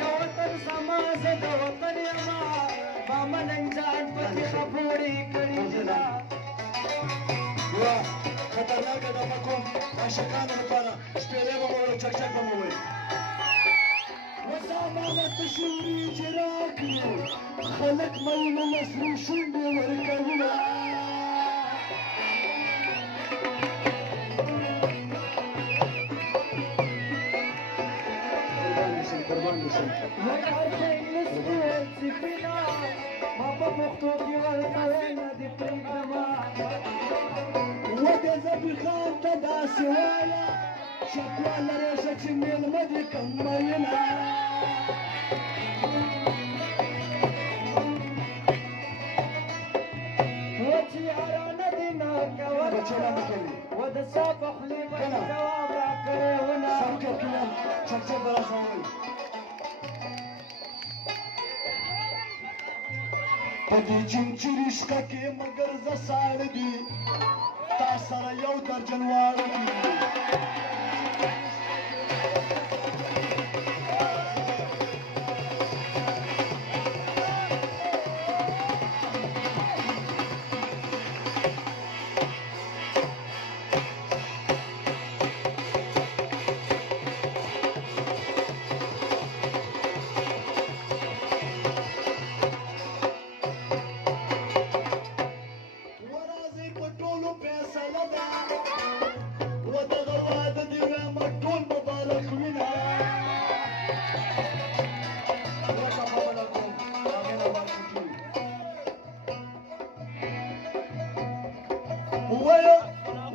يا وطن زما زه د وطن یما بامن انجان پکې خبرې کړي جلا یوه خطرناکه دفعه کوم عاشقانو لپاره شپېلې به مو وویل چکچک به مو وویل وزامانه تشوري چې راکړو خلک مینه مسرو شونډې ورکوونه قربان شم وکړ چې نسوت سپینا ما په پښتو کې ورته نه دي پریږدما ودې زبي خان ته داسې وایه شکوا لرې شه چې مېلمه دې کم مینه چې یارانه دې نه بچې لاندې کوي و د سا په خولې باندې جواب راکړی ونه سم کې کېږم چکچک به راسره ووایي په دې چینچري شقه کې مګر زه ساړه دي تا سره یو درجن واړه دي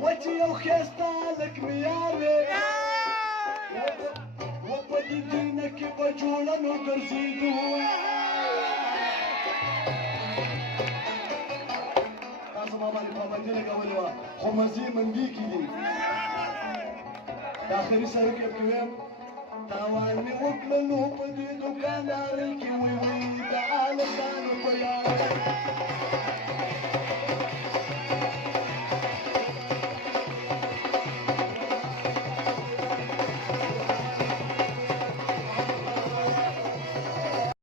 وچی یو خیستا لک میاره و په دې دینه کې به جوړنو ګرځېدو تاسو ما باندې پابندي لګولې وه خو مزې منګي کې دي د آخري سرک یې کې ویم تاوان مې وکړلو په دې دوکاندارۍ کې وی د عالمانو په یاد